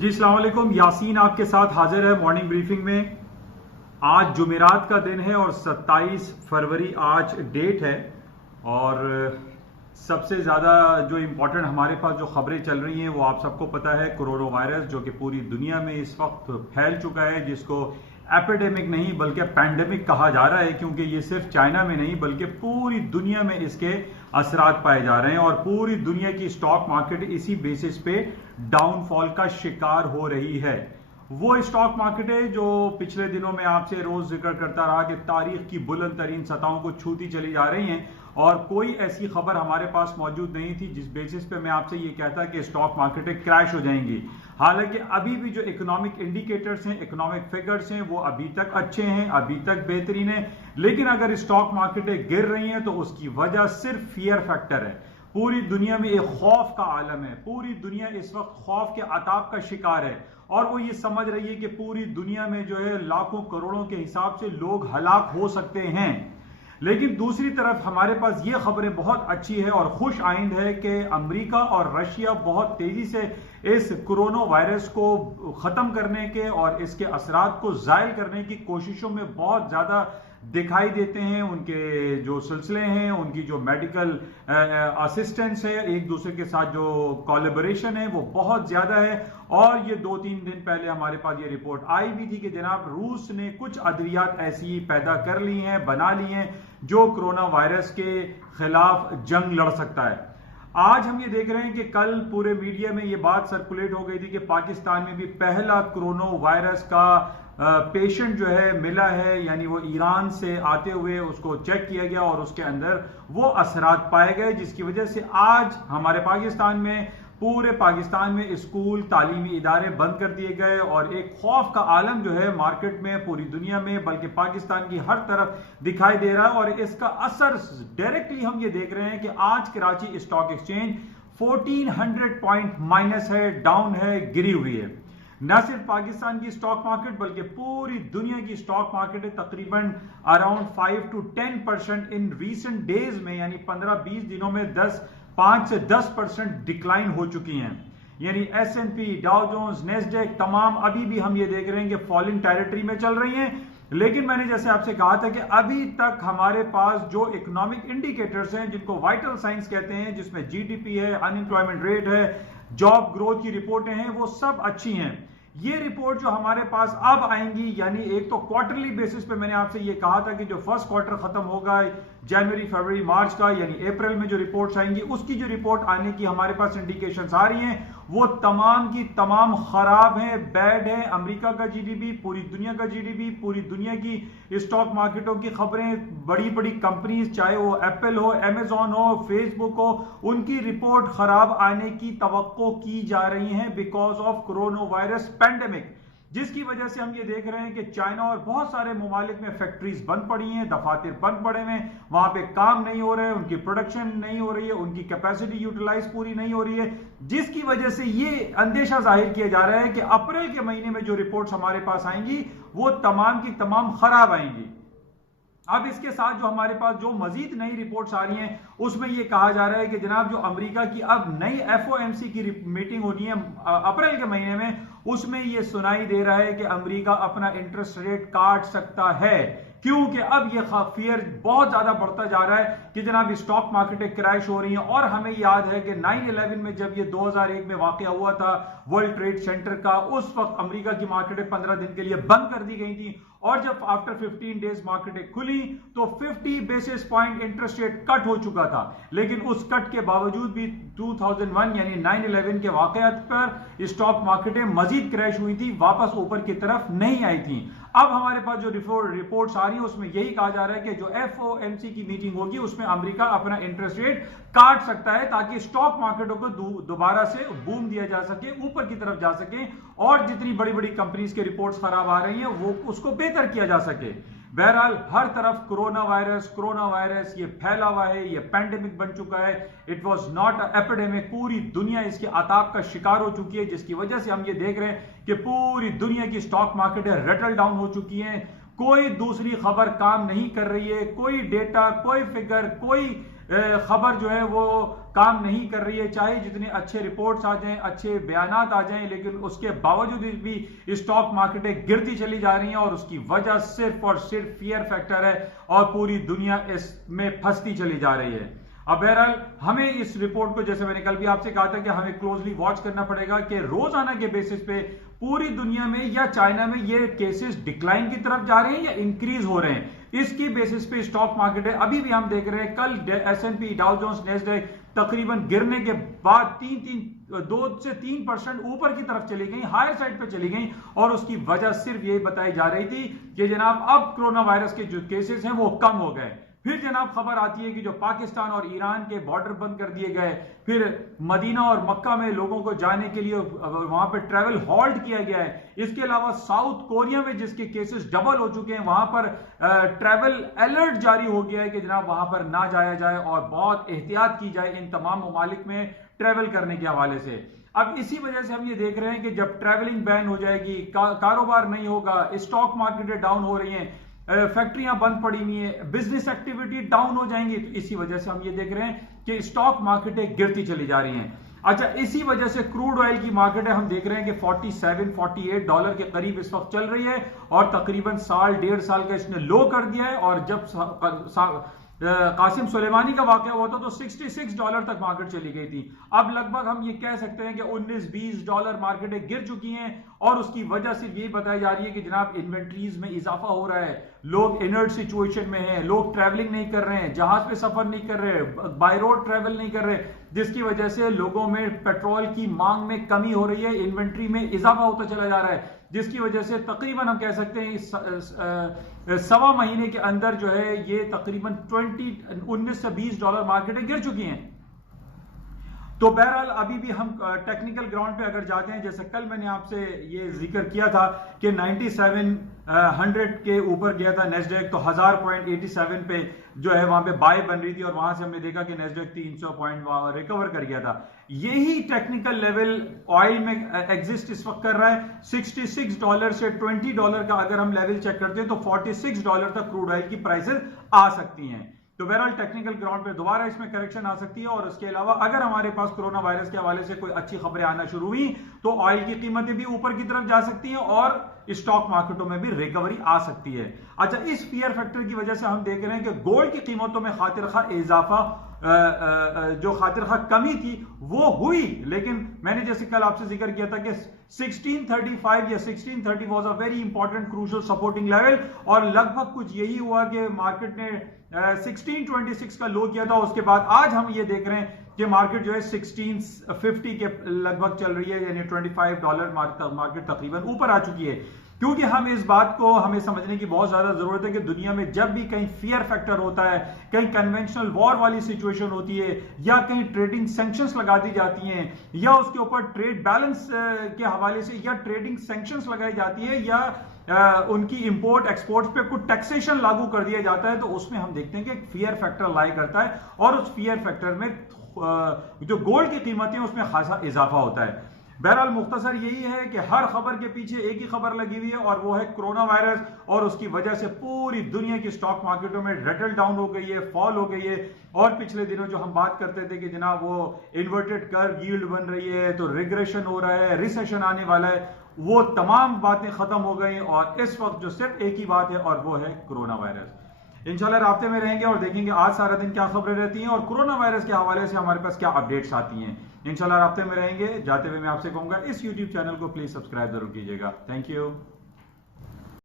جی السلام علیکم، یاسین آپ کے ساتھ حاضر ہے مارننگ بریفنگ میں۔ آج جمعرات کا دن ہے اور 27 فروری آج ڈیٹ ہے، اور سب سے زیادہ جو امپورٹنٹ ہمارے پاس جو خبریں چل رہی ہیں وہ آپ سب کو پتہ ہے، کورونا وائرس جو کہ پوری دنیا میں اس وقت پھیل چکا ہے، جس کو ایپیڈیمک نہیں بلکہ پینڈیمک کہا جا رہا ہے، کیونکہ یہ صرف چائنا میں نہیں بلکہ پوری دنیا میں اس کے اثرات پائے جا رہے ہیں، اور پوری دنیا کی اسٹاک مارکیٹ اسی بیسس پہ ڈاؤن فال کا شکار ہو رہی ہے۔ وہ اسٹاک مارکیٹ ہے جو پچھلے دنوں میں آپ سے روز ذکر کرتا رہا کہ تاریخ کی بلند ترین سطحوں کو چھوتی چلی جا رہی ہیں، اور کوئی ایسی خبر ہمارے پاس موجود نہیں تھی جس بیسس پہ میں آپ سے یہ کہتا کہ اسٹاک مارکیٹیں کریش ہو جائیں گی۔ حالانکہ ابھی بھی جو اکنامک انڈیکیٹرز ہیں، اکنامک فگرز ہیں، وہ ابھی تک اچھے ہیں، ابھی تک بہترین ہیں، لیکن اگر اسٹاک مارکیٹیں گر رہی ہیں تو اس کی وجہ صرف فیئر فیکٹر ہے۔ پوری دنیا میں ایک خوف کا عالم ہے، پوری دنیا اس وقت خوف کے عذاب کا شکار ہے، اور وہ یہ سمجھ رہی ہے کہ پوری دنیا میں جو ہے لاکھوں کروڑوں کے حساب سے لوگ ہلاک ہو سکتے ہیں۔ لیکن دوسری طرف ہمارے پاس یہ خبریں بہت اچھی ہے اور خوش آئند ہے کہ امریکہ اور رشیا بہت تیزی سے اس کورونا وائرس کو ختم کرنے کے اور اس کے اثرات کو زائل کرنے کی کوششوں میں بہت زیادہ دکھائی دیتے ہیں۔ ان کے جو سلسلے ہیں، ان کی جو میڈیکل اسسٹنس ہے، ایک دوسرے کے ساتھ جو کولیبریشن ہے وہ بہت زیادہ ہے، اور یہ 2-3 دن پہلے ہمارے پاس یہ رپورٹ آئی بھی تھی کہ جناب روس نے کچھ ادویات ایسی پیدا کر لی ہیں، بنا لی ہیں، جو کرونا وائرس کے خلاف جنگ لڑ سکتا ہے۔ آج ہم یہ دیکھ رہے ہیں کہ کل پورے میڈیا میں یہ بات سرکولیٹ ہو گئی تھی کہ پاکستان میں بھی پہلا کرونا وائرس کا پیشنٹ جو ہے ملا ہے، یعنی وہ ایران سے آتے ہوئے اس کو چیک کیا گیا اور اس کے اندر وہ اثرات پائے گئے، جس کی وجہ سے آج ہمارے پاکستان میں، پورے پاکستان میں اسکول، تعلیمی ادارے بند کر دیے گئے، اور ایک خوف کا عالم جو ہے مارکیٹ میں، پوری دنیا میں، بلکہ پاکستان کی ہر طرف دکھائی دے رہا ہے، اور اس کا اثر ڈائریکٹلی ہم یہ دیکھ رہے ہیں کہ آج Karachi stock exchange 1400 point minus ہے، ڈاؤن ہے، گری ہوئی ہے۔ نہ صرف پاکستان کی اسٹاک مارکیٹ بلکہ پوری دنیا کی اسٹاک مارکیٹ تقریباً around 5 to 10% in recent days میں، یعنی 15-20 دنوں میں 5 سے 10% ڈکلائن ہو چکی ہیں، یعنی ایس این پی، ڈاؤ جونز، نیسڈیک تمام ابھی بھی ہم یہ دیکھ رہے ہیں کہ فالنگ ٹیریٹری میں چل رہی ہیں۔ لیکن میں نے جیسے آپ سے کہا تھا کہ ابھی تک ہمارے پاس جو اکنامک انڈیکیٹرز ہیں، جن کو وائٹل سائنس کہتے ہیں، جس میں جی ڈی پی ہے، ان امپلائمنٹ ریٹ ہے، جاب گروتھ کی رپورٹیں ہیں، وہ سب اچھی ہیں۔ یہ رپورٹ جو ہمارے پاس اب آئیں گی، یعنی ایک تو کوارٹرلی بیسس پہ میں نے آپ سے یہ کہا تھا کہ جو فرسٹ کوارٹر ختم ہوگا جنوری، فروری، مارچ کا، یعنی اپریل میں جو رپورٹس آئیں گی، اس کی جو رپورٹ آنے کی ہمارے پاس انڈیکیشنز آ رہی ہیں، وہ تمام کی تمام خراب ہیں، بیڈ ہیں۔ امریکہ کا جی ڈی پی، پوری دنیا کا جی ڈی پی، پوری دنیا کی اسٹاک مارکیٹوں کی خبریں، بڑی بڑی کمپنیز، چاہے وہ ایپل ہو، امیزون ہو، فیس بک ہو، ان کی رپورٹ خراب آنے کی توقع کی جا رہی ہیں because of corona virus pandemic, جس کی وجہ سے ہم یہ دیکھ رہے ہیں کہ چائنا اور بہت سارے ممالک میں فیکٹریز بند پڑی ہیں، دفاتر بند پڑے ہیں، وہاں پہ کام نہیں ہو رہے، ان کی پروڈکشن نہیں ہو رہی ہے، ان کی کیپیسٹی یوٹیلائز پوری نہیں ہو رہی ہے، جس کی وجہ سے یہ اندیشہ ظاہر کیا جا رہا ہے کہ اپریل کے مہینے میں جو رپورٹس ہمارے پاس آئیں گی وہ تمام کی تمام خراب آئیں گی۔ اب اس کے ساتھ جو ہمارے پاس جو مزید نئی رپورٹس آ رہی ہیں، اس میں یہ کہا جا رہا ہے کہ جناب جو امریکہ کی اب نئی ایف او ایم سی کی میٹنگ ہونی ہے اپریل کے مہینے میں، اس میں یہ سنائی دے رہا ہے کہ امریکہ اپنا انٹرسٹ ریٹ کاٹ سکتا ہے، کیونکہ اب یہ فیئر بہت زیادہ بڑھتا جا رہا ہے کہ جناب اسٹاک مارکیٹیں کریش ہو رہی ہیں۔ اور ہمیں یاد ہے کہ 9/11 میں جب یہ 2001 میں واقعہ ہوا تھا ورلڈ ٹریڈ سینٹر کا، اس وقت امریکہ کی مارکیٹیں 15 دن کے لیے بند کر دی گئی تھیں، اور جب آفٹر 15 ڈیز مارکیٹیں کھلی تو 50 بیسس پوائنٹ انٹرسٹ ریٹ کٹ ہو چکا تھا، لیکن اس کٹ کے باوجود بھی 2001 یعنی 9/11 کے واقعات پر اسٹاک مارکیٹیں مزید کریش ہوئی تھی، واپس اوپر کی طرف نہیں آئی تھیں۔ اب ہمارے پاس جو رپورٹس آ رہی ہیں اس میں یہی کہا جا رہا ہے کہ جو ایف او ایم سی کی میٹنگ ہوگی اس میں امریکہ اپنا انٹرسٹ ریٹ کاٹ سکتا ہے، تاکہ اسٹاک مارکیٹوں کو دوبارہ سے بوم دیا جا سکے، اوپر کی طرف جا سکے، اور جتنی بڑی بڑی کمپنیز کے رپورٹس خراب آ رہی ہیں وہ اس کو بہتر کیا جا سکے۔ بہرحال ہر طرف کورونا وائرس یہ پھیلا ہوا ہے، یہ پینڈیمک بن چکا ہے، it was not a epidemic, پوری دنیا اس کے عذاب کا شکار ہو چکی ہے، جس کی وجہ سے ہم یہ دیکھ رہے ہیں کہ پوری دنیا کی اسٹاک مارکیٹیں رٹل ڈاؤن ہو چکی ہیں، کوئی دوسری خبر کام نہیں کر رہی ہے، کوئی ڈیٹا، کوئی فگر، کوئی خبر جو ہے وہ کام نہیں کر رہی ہے، چاہے جتنے اچھے رپورٹس آ جائیں، اچھے بیانات آ جائیں، لیکن اس کے باوجود بھی اسٹاک مارکیٹیں گرتی چلی جا رہی ہیں، اور اس کی وجہ صرف اور صرف فیئر فیکٹر ہے، اور پوری دنیا اس میں پھنستی چلی جا رہی ہے۔ اب بہرحال ہمیں اس رپورٹ کو، جیسے میں نے کل بھی آپ سے کہا تھا کہ ہمیں کلوزلی واچ کرنا پڑے گا کہ روزانہ کے بیسس پہ پوری دنیا میں یا چائنا میں یہ کیسز ڈکلائن کی طرف جا رہے ہیں یا انکریز ہو رہے ہیں۔ اس کی بیسس پہ اسٹاک مارکیٹ ہے، ابھی بھی ہم دیکھ رہے ہیں کل ایس این پی، ڈاؤ جونز، نیسڈیک تقریباً گرنے کے بعد 2 سے 3% اوپر کی طرف چلی گئی، ہائر سائڈ پہ چلی گئی، اور اس کی وجہ صرف یہی بتائی جا رہی تھی کہ جناب اب کرونا وائرس کے جو کیسز ہیں وہ کم ہو گئے۔ پھر جناب خبر آتی ہے کہ جو پاکستان اور ایران کے بارڈر بند کر دیے گئے، پھر مدینہ اور مکہ میں لوگوں کو جانے کے لیے وہاں پہ ٹریول ہالٹ کیا گیا ہے۔ اس کے علاوہ ساؤتھ کوریا میں جس کے کیسز ڈبل ہو چکے ہیں، وہاں پر ٹریول الرٹ جاری ہو گیا ہے کہ جناب وہاں پر نہ جایا جائے اور بہت احتیاط کی جائے ان تمام ممالک میں ٹریول کرنے کے حوالے سے۔ اب اسی وجہ سے ہم یہ دیکھ رہے ہیں کہ جب ٹریولنگ بین ہو جائے گی، کاروبار نہیں ہوگا، اسٹاک مارکیٹیں ڈاؤن ہو رہی ہیں، فیکٹریاں بند پڑی ہوئی ہیں، بزنس ایکٹیویٹی ڈاؤن ہو جائیں گی، تو اسی وجہ سے ہم یہ دیکھ رہے ہیں کہ اسٹاک مارکیٹیں گرتی چلی جا رہی ہیں۔ اچھا، اسی وجہ سے کروڈ آئل کی مارکیٹ ہے، ہم دیکھ رہے ہیں کہ $47-48 کے قریب اس وقت چل رہی ہے، اور تقریباً ڈیڑھ سال کا اس نے لو کر دیا ہے، اور جب قاسم سلیمانی کا واقعہ ہوا تھا تو $66 تک مارکیٹ چلی گئی تھی۔ اب لگ بھگ ہم یہ کہہ سکتے ہیں کہ $19-20 مارکیٹیں گر چکی ہیں، اور اس کی وجہ صرف یہی بتائی جا رہی ہے کہ جناب انوینٹریز میں اضافہ ہو رہا ہے، لوگ انرٹ سچویشن میں ہیں، لوگ ٹریولنگ نہیں کر رہے ہیں، جہاز پہ سفر نہیں کر رہے، بائی روڈ ٹریول نہیں کر رہے، جس کی وجہ سے لوگوں میں پیٹرول کی مانگ میں کمی ہو رہی ہے، انوینٹری میں اضافہ ہوتا چلا جا رہا ہے، جس کی وجہ سے تقریباً ہم کہہ سکتے ہیں سوا مہینے کے اندر جو ہے یہ تقریباً $19 سے $20 مارکیٹیں گر چکی ہیں۔ تو بہرحال ابھی بھی ہم ٹیکنیکل گراؤنڈ پہ اگر جاتے ہیں، جیسے کل میں نے آپ سے یہ ذکر کیا تھا کہ 9700 کے اوپر گیا تھا نیسڈیک، تو 1000.87 پہ جو ہے وہاں پہ بائی بن رہی تھی، اور وہاں سے ہم نے دیکھا کہ نیسڈیک 300 پوائنٹ ریکور کر گیا تھا۔ یہی ٹیکنیکل لیول آئل میں ایگزسٹ اس وقت کر رہا ہے۔ $66 سے $20 کا اگر ہم لیول چیک کرتے ہیں تو $46 تک کروڈ آئل کی پرائسز آ سکتی ہیں۔ تو بہرحال ٹیکنیکل گراؤنڈ پہ دوبارہ اس میں کریکشن آ سکتی ہے، اور اس کے علاوہ اگر ہمارے پاس کرونا وائرس کے حوالے سے کوئی اچھی خبریں آنا شروع ہوئی تو آئل کی قیمتیں بھی اوپر کی طرف جا سکتی ہیں، اور اسٹاک مارکیٹوں میں بھی ریکوری آ سکتی ہے۔ اچھا، اس فیئر فیکٹر کی وجہ سے ہم دیکھ رہے ہیں کہ گولڈ کی قیمتوں میں خاطر خواہ اضافہ، جو خاطر خواہ کمی تھی وہ ہوئی، لیکن میں نے جیسے کل آپ سے ذکر کیا تھا کہ 1635 یا 1630 was a very important crucial supporting level, اور لگ بھگ کچھ یہی ہوا کہ مارکیٹ نے 1626 کا لو کیا تھا۔ اس کے بعد آج ہم یہ دیکھ رہے ہیں کہ مارکیٹ جو ہے 1650 کے لگ بھگ چل رہی ہے، یعنی $25 مارکیٹ تقریباً اوپر آ چکی ہے۔ کیونکہ ہم اس بات کو ہمیں سمجھنے کی بہت زیادہ ضرورت ہے کہ دنیا میں جب بھی کہیں فیئر فیکٹر ہوتا ہے، کہیں کنونشنل وار والی سچویشن ہوتی ہے، یا کہیں ٹریڈنگ سینکشنز لگا دی جاتی ہیں، یا اس کے اوپر ٹریڈ بیلنس کے حوالے سے یا ٹریڈنگ سینکشنز لگائی جاتی ہے، یا ان کی امپورٹ ایکسپورٹس پہ کچھ ٹیکسیشن لاگو کر دیا جاتا ہے، تو اس میں ہم دیکھتے ہیں کہ ایک فیئر فیکٹر لائی کرتا ہے، اور اس فیئر فیکٹر میں جو گولڈ کی قیمتیں اس میں خاصا اضافہ ہوتا ہے۔ بہرحال مختصر یہی ہے کہ ہر خبر کے پیچھے ایک ہی خبر لگی ہوئی ہے، اور وہ ہے کرونا وائرس، اور اس کی وجہ سے پوری دنیا کی اسٹاک مارکیٹوں میں ریٹل ڈاؤن ہو گئی ہے، فال ہو گئی ہے، اور پچھلے دنوں جو ہم بات کرتے تھے کہ جناب وہ انورٹڈ کرو ییلڈ بن رہی ہے، تو ریگریشن ہو رہا ہے، ریسیشن آنے والا ہے، وہ تمام باتیں ختم ہو گئی، اور اس وقت جو صرف ایک ہی بات ہے، اور وہ ہے کرونا وائرس۔ انشاءاللہ رابطے میں رہیں گے اور دیکھیں گے آج سارا دن کیا خبریں رہتی ہیں، اور کرونا وائرس کے حوالے سے ہمارے پاس کیا اپڈیٹس آتی ہیں۔ انشاءاللہ رابطے میں رہیں گے۔ جاتے ہوئے میں آپ سے کہوں گا اس یوٹیوب چینل کو پلیز سبسکرائب ضرور کیجیے گا۔ Thank you.